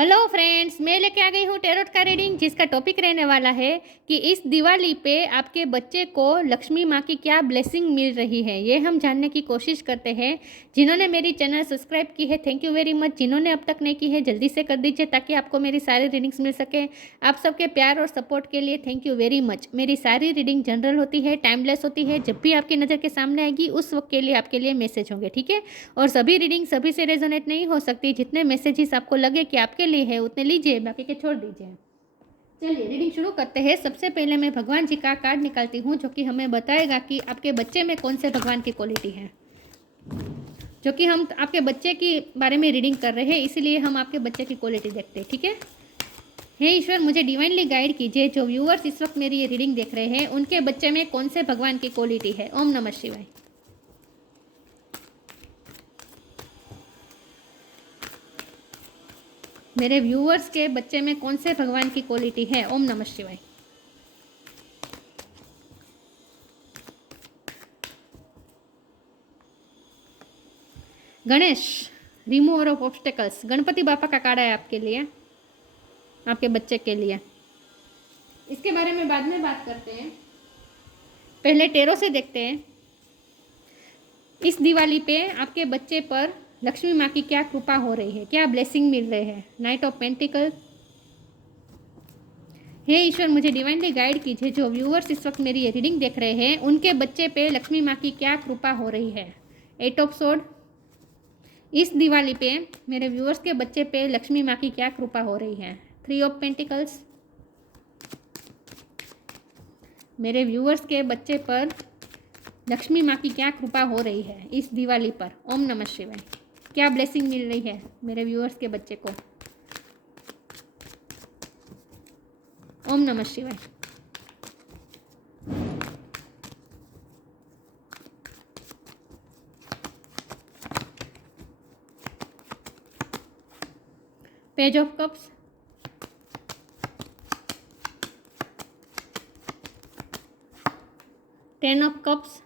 Hello friends, मैं लेके आ गई हूँ टेरोट का रीडिंग, जिसका टॉपिक रहने वाला है कि इस दिवाली पे आपके बच्चे को लक्ष्मी माँ की क्या ब्लेसिंग मिल रही है। ये हम जानने की कोशिश करते हैं। जिन्होंने मेरी चैनल सब्सक्राइब की है, थैंक यू वेरी मच। जिन्होंने अब तक नहीं की है, जल्दी से कर दीजिए ताकि आपको मेरी सारी रीडिंग्स मिल सके। आप सबके प्यार और सपोर्ट के लिए थैंक यू वेरी मच। मेरी सारी रीडिंग जनरल होती है, टाइमलेस होती है। जब भी आपकी नज़र के सामने आएगी उस वक्त के लिए आपके लिए मैसेज होंगे, ठीक है। और सभी रीडिंग सभी से रेजोनेट नहीं हो सकती। जितने मैसेजेस आपको लगे कि आपके लिए है उतने लीजिए, बाकी के छोड़ दीजिए। चलिए रीडिंग शुरू करते हैं। सबसे पहले मैं भगवान जी का कार्ड निकालती हूँ, जो कि हमें बताएगा कि आपके बच्चे में कौन से भगवान की क्वालिटी है। जो कि हम आपके बच्चे के बारे में रीडिंग कर रहे हैं, इसीलिए हम आपके बच्चे की क्वालिटी देखते हैं, ठीक है। हे ईश्वर, मुझे डिवाइनली गाइड कीजिए। जो व्यूअर्स इस वक्त मेरी ये रीडिंग देख रहे हैं, उनके बच्चे में कौन से भगवान की क्वालिटी है। ओम नमः शिवाय। मेरे व्यूअर्स के बच्चे में कौन से भगवान की क्वालिटी है। ओम नमः शिवाय। Ganesh, remover of obstacles. Ganpati बापा का कार्ड है आपके लिए, आपके बच्चे के लिए। इसके बारे में बाद में बात करते हैं, पहले टेरो से देखते हैं। इस दिवाली पे आपके बच्चे पर लक्ष्मी माँ की क्या कृपा हो रही है, क्या ब्लेसिंग मिल रहे हैं। Knight of pentacle. हे ईश्वर, मुझे डिवाइनली गाइड कीजिए। जो व्यूअर्स इस वक्त मेरी ये रीडिंग देख रहे हैं, उनके बच्चे पे लक्ष्मी माँ की क्या कृपा हो रही है। Eight of sword. इस दिवाली पे मेरे व्यूअर्स के बच्चे पे लक्ष्मी माँ की क्या कृपा हो रही है। Three of pentacles. मेरे व्यूअर्स के बच्चे पर लक्ष्मी माँ की क्या कृपा हो रही है इस दिवाली पर। ओम नमः शिवाय। क्या ब्लेसिंग मिल रही है मेरे व्यूअर्स के बच्चे को। ओम नमः शिवाय। Page of cups. Ten of cups.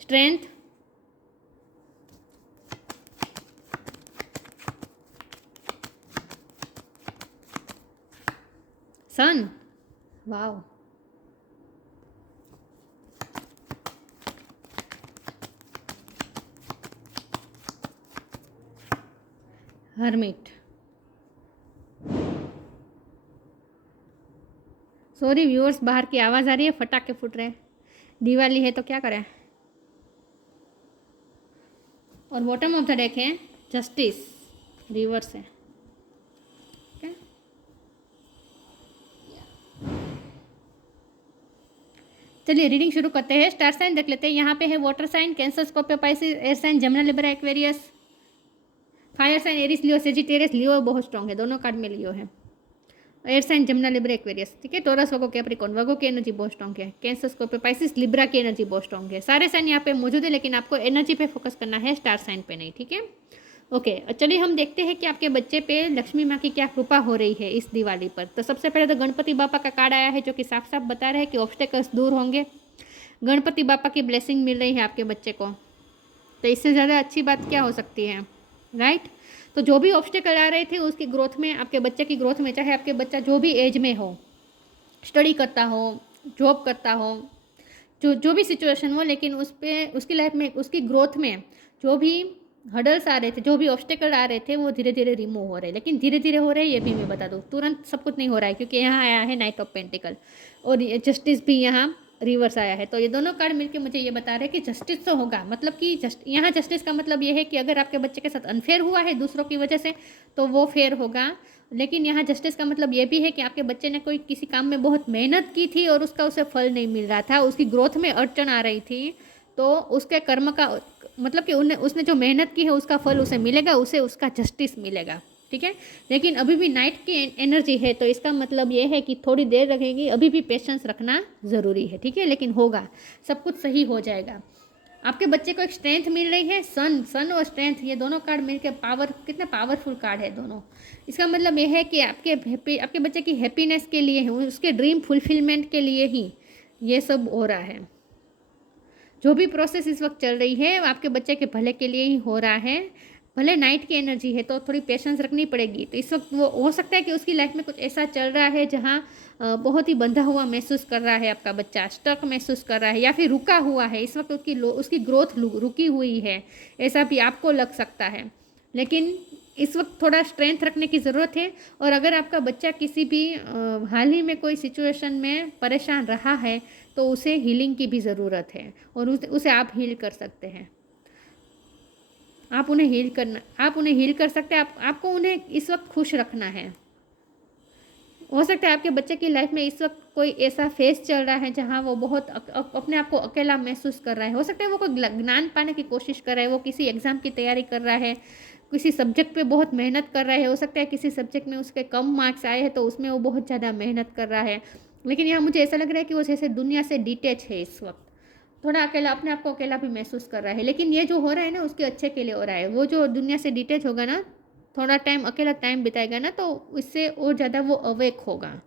Strength. Sun. Wow. Hermit. Sorry viewers, बाहर की आवाज़ आ रही है, फटाके फूट रहे हैं। दिवाली है तो क्या करें। और बॉटम ऑफ द डेक है जस्टिस, रिवर्स है। okay? चलिए रीडिंग शुरू करते हैं। स्टार साइन देख लेते हैं। यहाँ पे है water sign Cancer, Scorpio, Pisces, air sign Gemini, Libra, Aquarius. Fire sign Aries, Leo, Sagittarius. Leo बहुत स्ट्रॉन्ग है, दोनों कार्ड में लियो है। Air sign Gemini, Libra, Aquarius, ठीक है। Torus, वगो, Capricorn. वगो की एनर्जी बहुत स्ट्रॉन्ग है। कैंसर, स्कॉर्पियो, पाइसिस, लिब्रा की एनर्जी बहुत स्ट्रॉन्ग है। सारे साइन यहाँ पे मौजूद है, लेकिन आपको एनर्जी पे फोकस करना है, स्टार साइन पे नहीं, ठीक है। ओके, चलिए हम देखते हैं कि आपके बच्चे पे लक्ष्मी माँ की क्या कृपा हो रही है इस दिवाली पर। तो सबसे पहले तो गणपति बापा का कार्ड आया है, जो कि साफ साफ बता रहे हैं कि ऑब्स्टेकल्स दूर होंगे। गणपति बापा की ब्लेसिंग मिल रही है आपके बच्चे को, तो इससे ज़्यादा अच्छी बात क्या हो सकती है, राइट। तो जो भी ऑब्स्टेकल आ रहे थे उसकी ग्रोथ में, आपके बच्चे की ग्रोथ में, चाहे आपके बच्चा जो भी एज में हो, स्टडी करता हो, जॉब करता हो, जो भी सिचुएशन हो, लेकिन उस पर उसकी लाइफ में, उसकी ग्रोथ में जो भी हर्डल्स आ रहे थे, जो भी ऑब्स्टेकल आ रहे थे, वो धीरे धीरे रिमूव हो रहे हैं। लेकिन धीरे धीरे हो रहे हैं, ये भी मैं बता दूँ, तुरंत सब कुछ नहीं हो रहा है, क्योंकि यहाँ आया है नाइट ऑफ पेंटिकल और जस्टिस भी यहाँ रिवर्स आया है। तो ये दोनों कार्ड मिलके मुझे ये बता रहे हैं कि जस्टिस तो होगा। मतलब कि यहाँ जस्टिस का मतलब ये है कि अगर आपके बच्चे के साथ अनफेयर हुआ है दूसरों की वजह से, तो वो फेयर होगा। लेकिन यहाँ जस्टिस का मतलब ये भी है कि आपके बच्चे ने कोई किसी काम में बहुत मेहनत की थी और उसका उसे फल नहीं मिल रहा था, उसकी ग्रोथ में अड़चन आ रही थी, तो उसके कर्म का मतलब कि उसने जो मेहनत की है उसका फल उसे मिलेगा, उसे उसका जस्टिस मिलेगा, ठीक है। लेकिन अभी भी नाइट की एनर्जी है, तो इसका मतलब ये है कि थोड़ी देर लगेगी, अभी भी पेशेंस रखना ज़रूरी है, ठीक है। लेकिन होगा, सब कुछ सही हो जाएगा। आपके बच्चे को एक स्ट्रेंथ मिल रही है। सन और स्ट्रेंथ, ये दोनों कार्ड मिलकर पावर, कितना पावरफुल कार्ड है दोनों। इसका मतलब ये है कि आपके बच्चे की हैप्पीनेस के लिए, उसके ड्रीम फुलफिलमेंट के लिए ही ये सब हो रहा है। जो भी प्रोसेस इस वक्त चल रही है आपके बच्चे के भले के लिए ही हो रहा है। भले नाइट की एनर्जी है तो थोड़ी पेशेंस रखनी पड़ेगी। तो इस वक्त वो हो सकता है कि उसकी लाइफ में कुछ ऐसा चल रहा है जहाँ बहुत ही बंधा हुआ महसूस कर रहा है आपका बच्चा, स्टक महसूस कर रहा है या फिर रुका हुआ है। इस वक्त उसकी ग्रोथ रुकी हुई है, ऐसा भी आपको लग सकता है। लेकिन इस वक्त थोड़ा स्ट्रेंथ रखने की ज़रूरत है। और अगर आपका बच्चा किसी भी हाल ही में कोई सिचुएशन में परेशान रहा है तो उसे हीलिंग की भी ज़रूरत है और उसे आप हील कर सकते हैं। आप उन्हें हील कर सकते हैं। आपको उन्हें इस वक्त खुश रखना है। हो सकता है आपके बच्चे की लाइफ में इस वक्त कोई ऐसा फेस चल रहा है जहाँ वो बहुत अपने आप को अकेला महसूस कर रहा है। हो सकता है वो कोई ज्ञान पाने की कोशिश कर रहा है, वो किसी एग्ज़ाम की तैयारी कर रहा है, किसी सब्जेक्ट पे बहुत मेहनत कर रहा है। हो सकता है किसी सब्जेक्ट में उसके कम मार्क्स आए हैं तो उसमें वो बहुत ज़्यादा मेहनत कर रहा है। लेकिन यहाँ मुझे ऐसा लग रहा है कि वो जैसे दुनिया से डिटैच है, इस वक्त थोड़ा अकेला, अपने आप को अकेला भी महसूस कर रहा है। लेकिन ये जो हो रहा है ना उसके अच्छे के लिए हो रहा है। वो जो दुनिया से डिटैच होगा ना, थोड़ा टाइम अकेला टाइम बिताएगा ना, तो इससे और ज़्यादा वो अवेक होगा,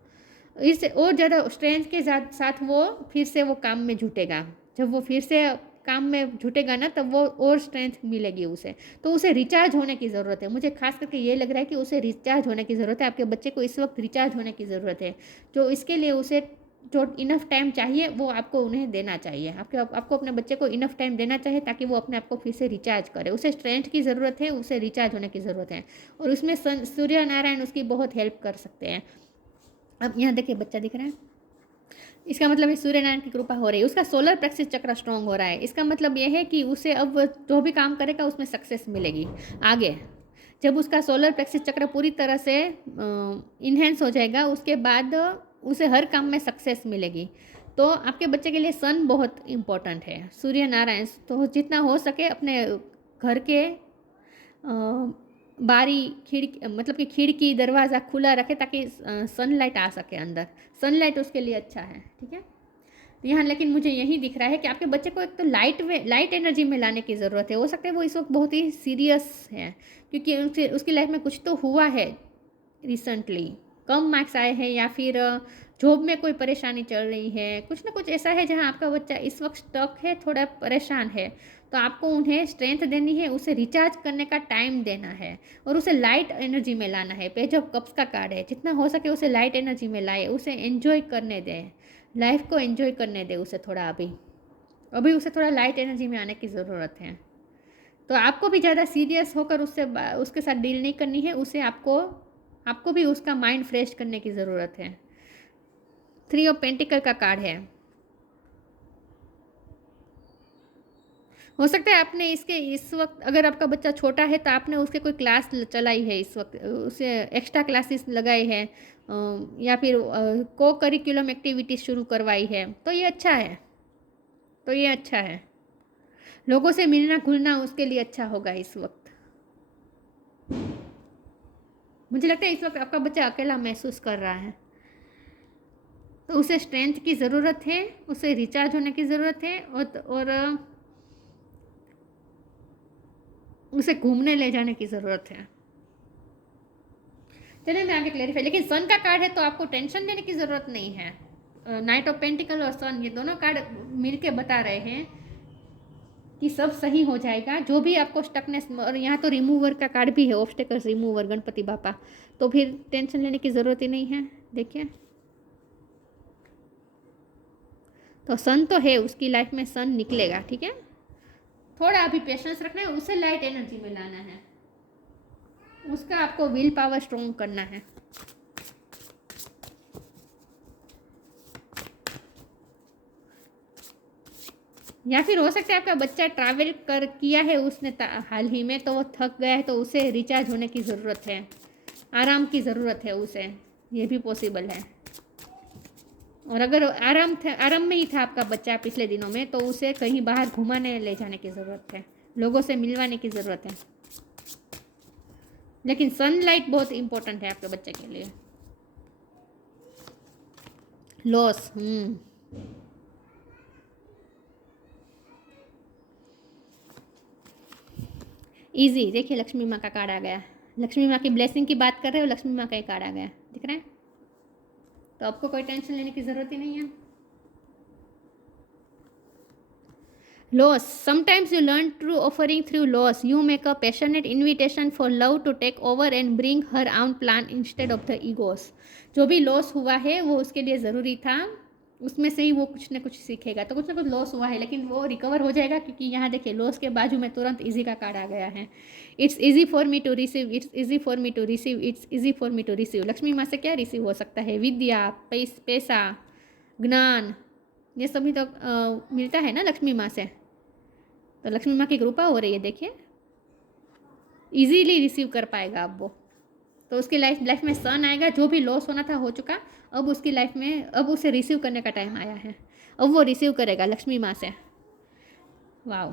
इससे और ज़्यादा स्ट्रेंथ के साथ साथ वो फिर से वो काम में जुटेगा। जब वो फिर से काम में जुटेगा ना तब वो और स्ट्रेंथ मिलेगी उसे। तो उसे रिचार्ज होने की ज़रूरत है। मुझे खास करके ये लग रहा है कि उसे रिचार्ज होने की ज़रूरत है। आपके बच्चे को इस वक्त रिचार्ज होने की ज़रूरत है। जो इसके लिए उसे जो इनफ टाइम चाहिए वो आपको उन्हें देना चाहिए। आपको अपने बच्चे को इनफ टाइम देना चाहिए ताकि वो अपने आप को फिर से रिचार्ज करे। उसे स्ट्रेंथ की ज़रूरत है, उसे रिचार्ज होने की ज़रूरत है। और उसमें सूर्य नारायण उसकी बहुत हेल्प कर सकते हैं। अब यहाँ देखिए बच्चा दिख रहा है, इसका मतलब ये सूर्य नारायण की कृपा हो रही है। उसका सोलर प्लेक्सिस चक्र स्ट्रॉन्ग हो रहा है। इसका मतलब ये है कि उसे अब जो भी काम करेगा उसमें सक्सेस मिलेगी आगे। जब उसका सोलर प्लेक्सिस चक्र पूरी तरह से इन्हेंस हो जाएगा उसके बाद उसे हर काम में सक्सेस मिलेगी। तो आपके बच्चे के लिए सन बहुत इम्पोर्टेंट है, सूर्य नारायण। तो जितना हो सके अपने घर के बारी खिड़की, मतलब कि खिड़की दरवाज़ा खुला रखे ताकि सनलाइट आ सके अंदर। सनलाइट उसके लिए अच्छा है, ठीक है। यहाँ लेकिन मुझे यही दिख रहा है कि आपके बच्चे को एक तो लाइट एनर्जी में लाने की ज़रूरत है। हो सकता है वो इस वक्त बहुत ही सीरियस है क्योंकि उसकी लाइफ में कुछ तो हुआ है रिसेंटली, कम मार्क्स आए हैं या फिर जॉब में कोई परेशानी चल रही है। कुछ ना कुछ ऐसा है जहाँ आपका बच्चा इस वक्त स्टक है, थोड़ा परेशान है। तो आपको उन्हें स्ट्रेंथ देनी है, उसे रिचार्ज करने का टाइम देना है और उसे लाइट एनर्जी में लाना है। पेज ऑफ कप्स का कार्ड है, जितना हो सके उसे लाइट एनर्जी में लाए, उसे एंजॉय करने दें, लाइफ को एंजॉय करने दें उसे थोड़ा। अभी उसे थोड़ा लाइट एनर्जी में आने की ज़रूरत है। तो आपको भी ज़्यादा सीरियस होकर उसके साथ डील नहीं करनी है। उसे आपको भी उसका माइंड फ्रेश करने की ज़रूरत है। 3 ऑफ पेंटिकल का कार्ड है। हो सकता है आपने इस वक्त, अगर आपका बच्चा छोटा है तो आपने उसके कोई क्लास चलाई है, इस वक्त उसे एक्स्ट्रा क्लासेस लगाए हैं या फिर को करिकुलम एक्टिविटीज़ शुरू करवाई है। तो ये अच्छा है, लोगों से मिलना घुलना उसके लिए अच्छा होगा इस वक्त। मुझे लगता है इस वक्त आपका बच्चा अकेला महसूस कर रहा है, तो उसे स्ट्रेंथ की ज़रूरत है, उसे रिचार्ज होने की ज़रूरत है और उसे घूमने ले जाने की ज़रूरत है। चलिए मैं आगे क्लेरिफाई। लेकिन सन का कार्ड है तो आपको टेंशन लेने की ज़रूरत नहीं है। नाइट ऑफ पेंटिकल और सन, ये दोनों कार्ड मिलके बता रहे हैं कि सब सही हो जाएगा। जो भी आपको स्टकनेस, और यहाँ तो रिमूवर का कार्ड भी है, ऑब्स्टेकल्स रिमूवर, गणपति बापा। तो फिर टेंशन लेने की ज़रूरत ही नहीं है। देखिए तो सन तो है, उसकी लाइफ में सन निकलेगा, ठीक है। थोड़ा अभी पेशेंस रखना है, उसे लाइट एनर्जी में लाना है, उसका आपको विल पावर स्ट्रॉन्ग करना है। या फिर हो सकता है आपका बच्चा ट्रैवल किया है उसने हाल ही में, तो वो थक गया है, तो उसे रिचार्ज होने की ज़रूरत है, आराम की ज़रूरत है उसे, ये भी पॉसिबल है। और अगर आराम में ही था आपका बच्चा पिछले दिनों में, तो उसे कहीं बाहर घुमाने ले जाने की ज़रूरत है, लोगों से मिलवाने की ज़रूरत है। लेकिन सनलाइट बहुत इंपॉर्टेंट है आपके बच्चे के लिए। Loss, easy. देखिए लक्ष्मी माँ का कार्ड आ गया, लक्ष्मी माँ की ब्लेसिंग की बात कर रहे हो, लक्ष्मी माँ का ही कार्ड आ गया, दिख रहा है। तो आपको कोई टेंशन लेने की ज़रूरत ही नहीं है। Loss. Sometimes you learn true offering through loss. You make a passionate invitation for love to take over and bring her own plan instead of the egos. जो भी लॉस हुआ है वो उसके लिए ज़रूरी था, उसमें से ही वो कुछ ना कुछ सीखेगा। तो कुछ ना कुछ लॉस हुआ है लेकिन वो रिकवर हो जाएगा, क्योंकि यहाँ देखिए लॉस के बाजू में तुरंत इजी का कार्ड आ गया है। It's easy for me to receive, it's easy for me to receive, it's easy for me to receive. Lakshmi माँ से क्या रिसीव हो सकता है? विद्या, पैसा, ज्ञान, ये सभी तो मिलता है ना लक्ष्मी माँ से। तो लक्ष्मी माँ की कृपा हो रही है, देखिए इजीली रिसीव कर पाएगा अब वो। तो उसकी लाइफ में सन आएगा, जो भी लॉस होना था हो चुका, अब उसकी लाइफ में अब उसे रिसीव करने का टाइम आया है, अब वो रिसीव करेगा लक्ष्मी माँ से। वाह,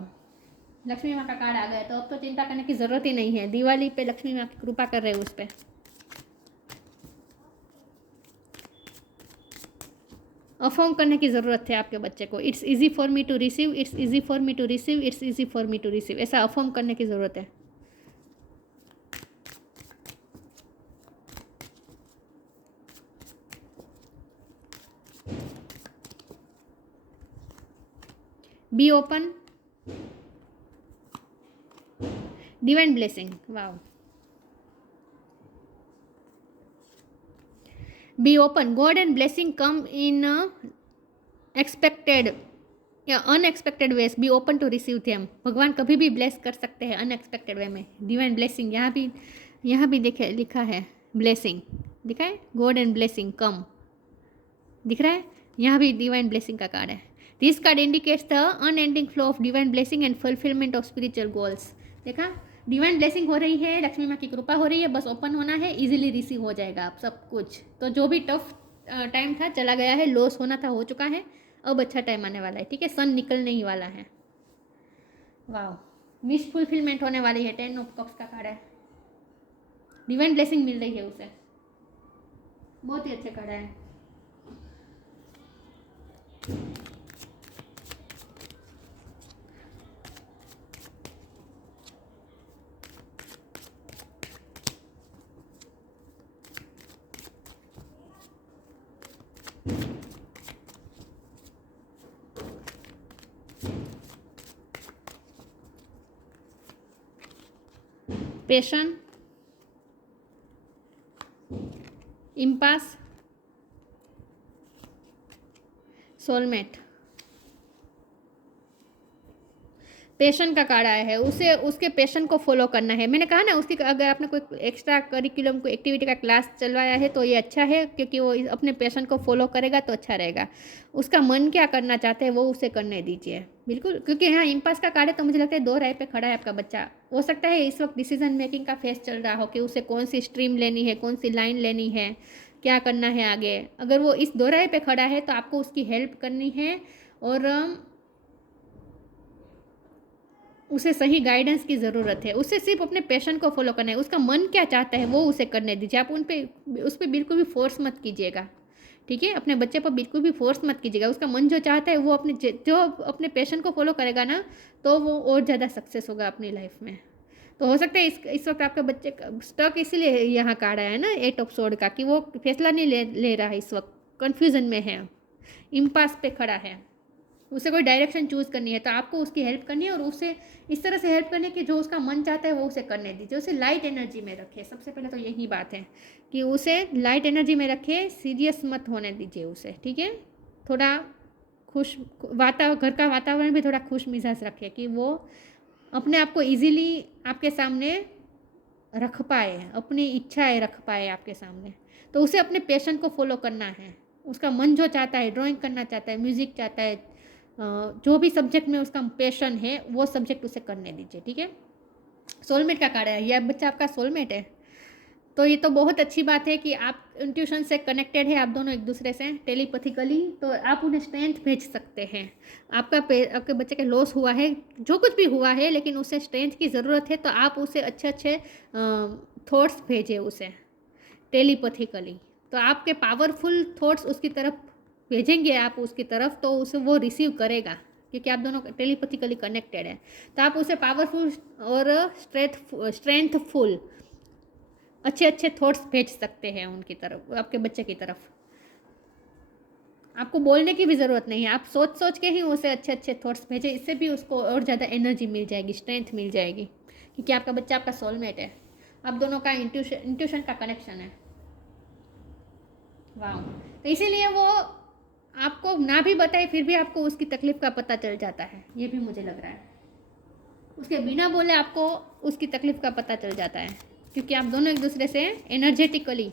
लक्ष्मी माँ का कार्ड आ गया, तो अब तो चिंता करने की ज़रूरत ही नहीं है। दिवाली पे लक्ष्मी माँ की कृपा कर रहे हो उस पर। अफर्म करने की ज़रूरत है आपके बच्चे को। It's easy for me to receive, it's easy for me to receive, it's easy for me to receive, ऐसा अफर्म करने की ज़रूरत है। Be open, divine blessing. Wow, be open, God and blessing come in expected या unexpected ways, be open to receive them. भगवान कभी भी bless कर सकते हैं अनएक्सपेक्टेड वे में। डिवाइन ब्लेसिंग, यहाँ भी देखे लिखा है ब्लेसिंग, दिखा है गॉड एंड ब्लेसिंग कम, दिख रहा है, यहाँ भी डिवाइन ब्लेसिंग का कार्ड है। This card indicates the unending flow of divine blessing and fulfilment of spiritual goals. देखा, डिवाइन ब्लेसिंग हो रही है, लक्ष्मी माँ की कृपा हो रही है, बस ओपन होना है, इजीली रिसीव हो जाएगा आप सब कुछ। तो जो भी टफ टाइम था चला गया है, लॉस होना था हो चुका है, अब अच्छा टाइम आने वाला है। ठीक है, सन निकलने ही वाला है। वाह, विश फुलफिलमेंट होने वाली है। 10 ऑफ कप्स का कार्ड है, डिवाइन ब्लेसिंग मिल रही है उसे, बहुत ही अच्छे कार्ड है। पेशन, इम्पास, सोलमेट। पैशन का कार्ड आया है, उसे उसके पैशन को फॉलो करना है। मैंने कहा ना, उसकी अगर आपने कोई एक्स्ट्रा करिकुलम कोई एक्टिविटी का क्लास चलवाया है तो ये अच्छा है, क्योंकि वो अपने पैशन को फॉलो करेगा तो अच्छा रहेगा। उसका मन क्या करना चाहता है वो उसे करने दीजिए, बिल्कुल। क्योंकि यहाँ इम्पास का कार्ड है, तो मुझे लगता है 2 राय पे खड़ा है आपका बच्चा। हो सकता है इस वक्त डिसीजन मेकिंग का फेस चल रहा हो कि उसे कौन सी स्ट्रीम लेनी है, कौन सी लाइन लेनी है, क्या करना है आगे। अगर वो इस 2 राय पे खड़ा है तो आपको उसकी हेल्प करनी है और उसे सही गाइडेंस की ज़रूरत है। उसे सिर्फ अपने पैशन को फॉलो करना है, उसका मन क्या चाहता है वो उसे करने दीजिए। आप उस पर बिल्कुल भी फोर्स मत कीजिएगा, ठीक है। अपने बच्चे पर बिल्कुल भी फोर्स मत कीजिएगा। उसका मन जो चाहता है वो अपने पैशन को फॉलो करेगा ना, तो वो और ज़्यादा सक्सेस होगा अपनी लाइफ में। तो हो सकता है इस वक्त आपका बच्चे स्टक इसीलिए यहाँ कार्ड आया है ना 8 ऑफ सोर्ड का, कि वो फैसला नहीं ले रहा है, इस वक्त कन्फ्यूज़न में है, इम्पास पे खड़ा है। उसे कोई डायरेक्शन चूज़ करनी है तो आपको उसकी हेल्प करनी है, और उसे इस तरह से हेल्प करनी है कि जो उसका मन चाहता है वो उसे करने दीजिए। उसे लाइट एनर्जी में रखे, सबसे पहले तो यही बात है कि उसे लाइट एनर्जी में रखे, सीरियस मत होने दीजिए उसे, ठीक है। थोड़ा खुश घर का वातावरण भी थोड़ा खुश मिजाज रखे, कि वो अपने आप को ईजीली आपके सामने रख पाए, अपनी इच्छाएं रख पाए आपके सामने। तो उसे अपने पैशन को फॉलो करना है। उसका मन जो चाहता है, ड्राइंग करना चाहता है, म्यूज़िक चाहता है, जो भी सब्जेक्ट में उसका पैशन है वो सब्जेक्ट उसे करने दीजिए, ठीक है। सोलमेट का कार्ड है, यह बच्चा आपका सोलमेट है। तो ये तो बहुत अच्छी बात है कि आप इंट्यूशन से कनेक्टेड है, आप दोनों एक दूसरे से टेलीपैथिकली, तो आप उन्हें स्ट्रेंथ भेज सकते हैं। आपके बच्चे का लॉस हुआ है, जो कुछ भी हुआ है, लेकिन उसे स्ट्रेंथ की ज़रूरत है, तो आप उसे अच्छे अच्छे थॉट्स भेजें उसे टेलीपैथिकली। तो आपके पावरफुल थॉट्स उसकी तरफ भेजेंगे आप उसकी तरफ, तो उसे वो रिसीव करेगा, क्योंकि आप दोनों टेलीपैथिकली कनेक्टेड है। तो आप उसे पावरफुल और स्ट्रेंथफुल अच्छे अच्छे थॉट्स भेज सकते हैं उनकी तरफ, आपके बच्चे की तरफ। आपको बोलने की भी ज़रूरत नहीं है, आप सोच सोच के ही उसे अच्छे अच्छे थॉट्स भेजें, इससे भी उसको और ज़्यादा एनर्जी मिल जाएगी, स्ट्रेंथ मिल जाएगी, क्योंकि आपका बच्चा आपका सोलमेट है, आप दोनों का इंट्यूशन का कनेक्शन है। वाह, तो इसीलिए वो आपको ना भी बताए फिर भी आपको उसकी तकलीफ़ का पता चल जाता है, ये भी मुझे लग रहा है। उसके बिना बोले आपको उसकी तकलीफ़ का पता चल जाता है, क्योंकि आप दोनों एक दूसरे से एनर्जेटिकली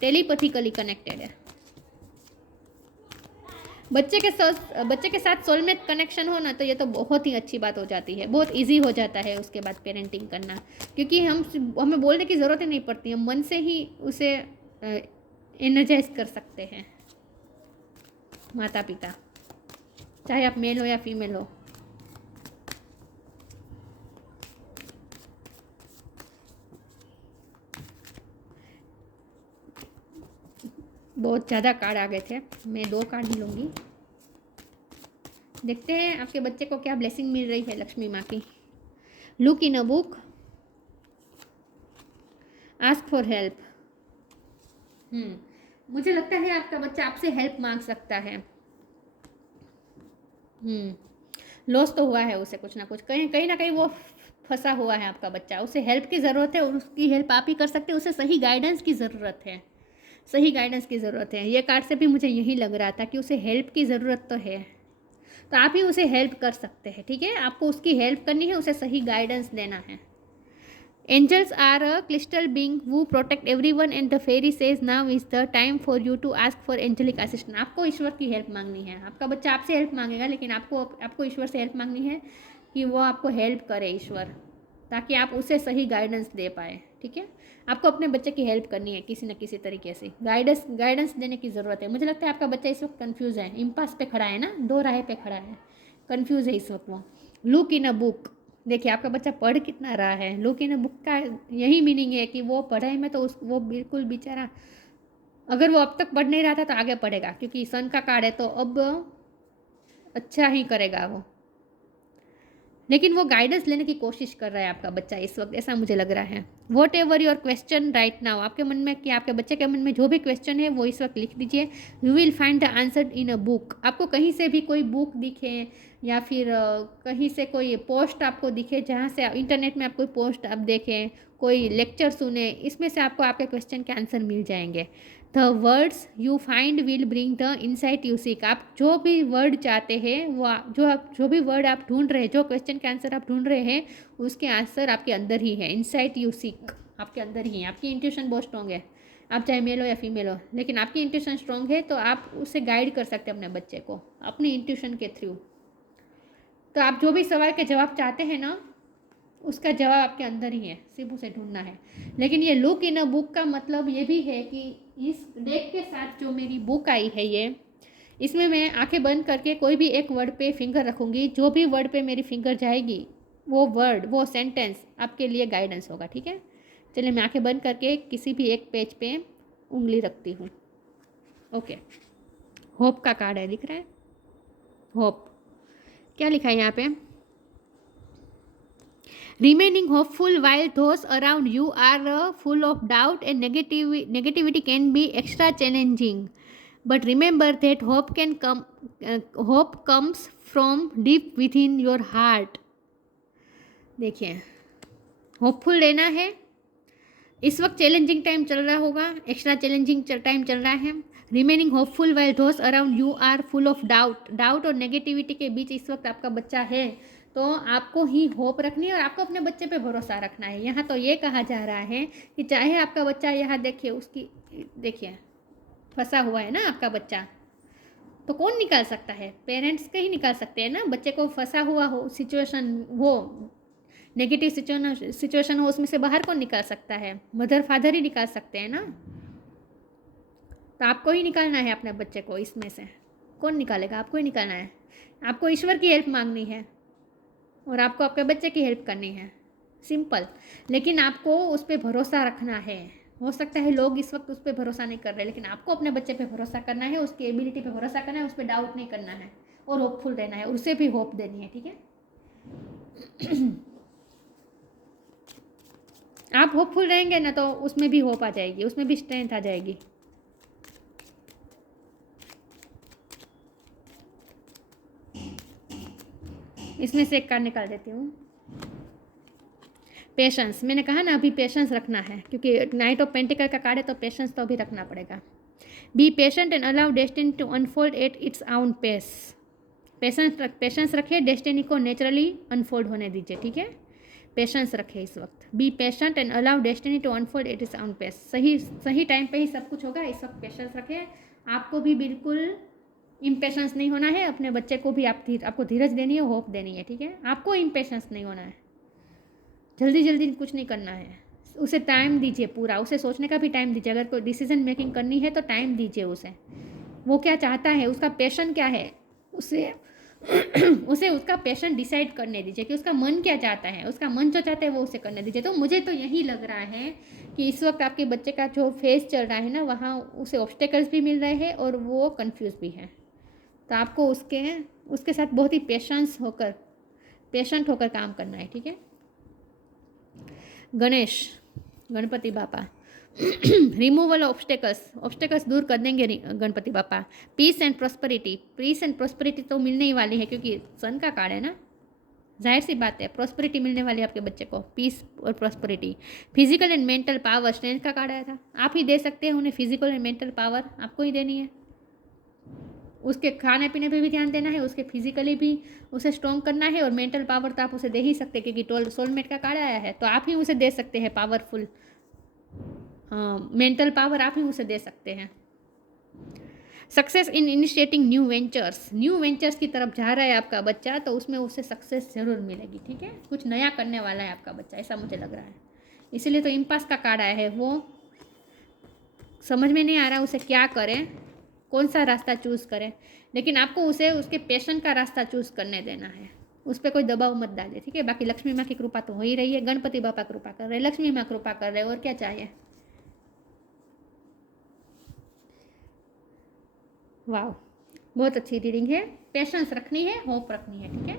टेलीपैथिकली कनेक्टेड है। बच्चे के साथ सोलमेट कनेक्शन हो ना, तो ये तो बहुत ही अच्छी बात हो जाती है, बहुत इजी हो जाता है उसके बाद पेरेंटिंग करना, क्योंकि हमें बोलने की ज़रूरत ही नहीं पड़ती, हम मन से ही उसे एनर्जाइज कर सकते हैं। माता पिता, चाहे आप मेल हो या फीमेल हो। बहुत ज़्यादा कार्ड आ गए थे, मैं 2 कार्ड ही लूँगी। देखते हैं आपके बच्चे को क्या ब्लेसिंग मिल रही है लक्ष्मी माँ की। Look in a book, ask for help. मुझे लगता है आपका बच्चा आपसे हेल्प मांग सकता है। लॉस तो हुआ है उसे कुछ ना कुछ, कहीं ना कहीं वो फंसा हुआ है आपका बच्चा, उसे हेल्प की ज़रूरत है और उसकी हेल्प आप ही कर सकते हैं, उसे सही गाइडेंस की ज़रूरत है, सही गाइडेंस की ज़रूरत है। ये कार्ड से भी मुझे यही लग रहा था कि उसे हेल्प की ज़रूरत तो है, तो आप ही उसे हेल्प कर सकते हैं, ठीक है। आपको उसकी हेल्प करनी है, उसे सही गाइडेंस देना है। Angels are a crystal being who protect everyone and the fairy says now is the time for you to ask for angelic assistance। आपको ईश्वर की हेल्प मांगनी है, आपका बच्चा आपसे हेल्प मांगेगा, लेकिन आपको ईश्वर से हेल्प मांगनी है कि वो आपको हेल्प करे ईश्वर, ताकि आप उसे सही गाइडेंस दे पाए, ठीक है। आपको अपने बच्चे की हेल्प करनी है किसी न किसी तरीके से, गाइडेंस देने की ज़रूरत है। मुझे लगता है आपका बच्चा इस वक्त कन्फ्यूज़ है, इम्पास पे खड़ा है ना, 2 राह पे खड़ा है, कन्फ्यूज़ है इस वक्त वो। लुक इन अ बुक, देखिए आपका बच्चा पढ़ कितना रहा है। लुक इन अ बुक का यही मीनिंग है कि वो पढ़ाई में तो वो बिल्कुल बेचारा, अगर वो अब तक पढ़ नहीं रहा था तो आगे पढ़ेगा, क्योंकि सन का कार्ड है तो अब अच्छा ही करेगा वो, लेकिन वो गाइडेंस लेने की कोशिश कर रहा है आपका बच्चा इस वक्त, ऐसा मुझे लग रहा है। What ever your question right now, आपके मन में, कि आपके बच्चे के मन में जो भी क्वेश्चन है वो इस वक्त लिख दीजिए। You will find the answer in a book. आपको कहीं से भी कोई बुक दिखे या फिर कहीं से कोई पोस्ट आपको दिखे, जहाँ से इंटरनेट में आप कोई पोस्ट आप देखें, कोई लेक्चर सुने, इसमें से आपको आपके क्वेश्चन के आंसर मिल जाएंगे। The words you find will bring the insight you seek. आप जो भी वर्ड चाहते हैं वो जो भी वर्ड आप ढूंढ रहे हैं, जो क्वेश्चन के आंसर आप ढूंढ रहे हैं, उसके आंसर आपके अंदर ही है। इंसाइट यू सीक आपके अंदर ही है। आपकी इंट्यूशन बहुत स्ट्रॉन्ग है, आप चाहे मेल हो या फीमेल हो, लेकिन आपकी इंट्यूशन स्ट्रॉन्ग है तो आप उसे गाइड कर सकते हैं अपने बच्चे को अपनी इंट्यूशन के थ्रू। तो आप जो भी सवाल के जवाब चाहते हैं ना, उसका जवाब आपके अंदर ही है, सिर्फ उसे ढूंढना है। लेकिन ये लुक इन अ बुक का मतलब ये भी है कि इस डेक के साथ जो मेरी बुक आई है ये, इसमें मैं आंखें बंद करके कोई भी एक वर्ड पे फिंगर रखूँगी, जो भी वर्ड पे मेरी फिंगर जाएगी वो वर्ड, वो सेंटेंस आपके लिए गाइडेंस होगा, ठीक है। चलिए मैं आंखें बंद करके किसी भी एक पेज पे उंगली रखती हूँ। ओके, होप का कार्ड है, दिख रहा है होप। क्या लिखा है यहाँ पे? Remaining hopeful while those around you are full of doubt and negativity can be extra challenging. But remember that hope comes from deep within your heart. देखिए, होपफुल रहना है। इस वक्त चैलेंजिंग टाइम चल रहा होगा, एक्स्ट्रा चैलेंजिंग टाइम चल रहा है। Remaining hopeful while those around you are full of doubt और नेगेटिविटी के बीच इस वक्त आपका बच्चा है, तो आपको ही होप रखनी है और आपको अपने बच्चे पे भरोसा रखना है। यहाँ तो ये कहा जा रहा है कि चाहे आपका बच्चा यहाँ देखिए, उसकी देखिए फंसा हुआ है ना आपका बच्चा, तो कौन निकाल सकता है? पेरेंट्स के ही निकाल सकते हैं ना। बच्चे को फंसा हुआ हो सिचुएशन, हो नेगेटिव सिचुएशन हो, उसमें से बाहर कौन निकाल सकता है? मदर फादर ही निकाल सकते हैं ना। तो आपको ही निकालना है अपने बच्चे को इसमें से। कौन निकालेगा? आपको ही निकालना है। आपको ईश्वर की हेल्प मांगनी है और आपको आपके बच्चे की हेल्प करनी है, सिंपल। लेकिन आपको उस पर भरोसा रखना है। हो सकता है लोग इस वक्त उस पर भरोसा नहीं कर रहे, लेकिन आपको अपने बच्चे पे भरोसा करना है, उसकी एबिलिटी पे भरोसा करना है, उस पर डाउट नहीं करना है और होपफुल रहना है, उसे भी होप देनी है, ठीक है। आप होपफुल रहेंगे ना तो उसमें भी होप आ जाएगी, उसमें भी स्ट्रेंथ आ जाएगी। इसमें से एक कार्ड निकाल देती हूँ। पेशेंस, मैंने कहा ना अभी पेशेंस रखना है, क्योंकि नाइट ऑफ पेंटिकल का कार्ड है तो पेशेंस तो अभी रखना पड़ेगा। Be patient and allow destiny to unfold at its own pace. Patience रखिए, डेस्टिनी को नेचुरली अनफोल्ड होने दीजिए, ठीक है। पेशेंस रखें इस वक्त। Be patient and allow destiny to unfold at its own pace. सही टाइम पे ही सब कुछ होगा, इस वक्त पेशेंस रखें। आपको भी बिल्कुल इम्पेशेंस नहीं होना है, अपने बच्चे को भी आपको धीरज देनी है, होप देनी है, ठीक है। आपको इम्पेशेंस नहीं होना है, जल्दी जल्दी कुछ नहीं करना है, उसे टाइम दीजिए पूरा, उसे सोचने का भी टाइम दीजिए। अगर कोई डिसीजन मेकिंग करनी है तो टाइम दीजिए उसे, वो क्या चाहता है, उसका पैशन क्या है, उसे उसका पैशन डिसाइड करने दीजिए कि उसका मन क्या चाहता है, उसका मन जो चाहता है वो उसे करने दीजिए। तो मुझे तो यही लग रहा है कि इस वक्त आपके बच्चे का जो फेज चल रहा है ना, वहाँ उसे ऑब्स्टेकल्स भी मिल रहे हैं और वो कंफ्यूज भी है। तो आपको उसके साथ बहुत ही पेशेंट होकर काम करना है, ठीक है। गणेश, गणपति बापा, रिमूवल ऑब्स्टेकल्स दूर कर देंगे गणपति बापा। पीस एंड प्रॉस्पेरिटी तो मिलने ही वाली है, क्योंकि सन का कार्ड है ना, जाहिर सी बात है प्रॉस्पेरिटी मिलने वाली है आपके बच्चे को, पीस और prosperity. Physical and mental power, strength का कार्ड आया था, आप ही दे सकते हैं उन्हें फिजिकल एंड मेंटल पावर, आपको ही देनी है। उसके खाने पीने पे भी ध्यान देना है, उसके फिजिकली भी उसे स्ट्रॉन्ग करना है, और मेंटल पावर तो आप उसे दे ही सकते हैं, क्योंकि सोलमेट का कार्ड आया है तो आप ही उसे दे सकते हैं पावरफुल। मेंटल पावर आप ही उसे दे सकते हैं। Success in initiating new ventures की तरफ जा रहा है आपका बच्चा, तो उसमें उसे सक्सेस जरूर मिलेगी, ठीक है। कुछ नया करने वाला है आपका बच्चा, ऐसा मुझे लग रहा है। इसीलिए तो इम्पास का कार्ड आया है, वो समझ में नहीं आ रहा उसे क्या करें, कौन सा रास्ता चूज़ करें, लेकिन आपको उसे उसके पैशन का रास्ता चूज़ करने देना है, उस पर कोई दबाव मत डालिए, ठीक है। बाकी लक्ष्मी माँ की कृपा तो हो ही रही है, गणपति बापा कृपा कर रहे, लक्ष्मी माँ कृपा कर रहे, और क्या चाहिए। वाह, बहुत अच्छी रीडिंग है। पेशेंस रखनी है, होप रखनी है, ठीक है।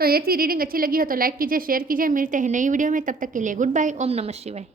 तो ये थी रीडिंग, अच्छी लगी हो तो लाइक कीजिए, शेयर कीजिए। मिलते हैं नई वीडियो में, तब तक के लिए गुड बाय। ओम नमः शिवाय।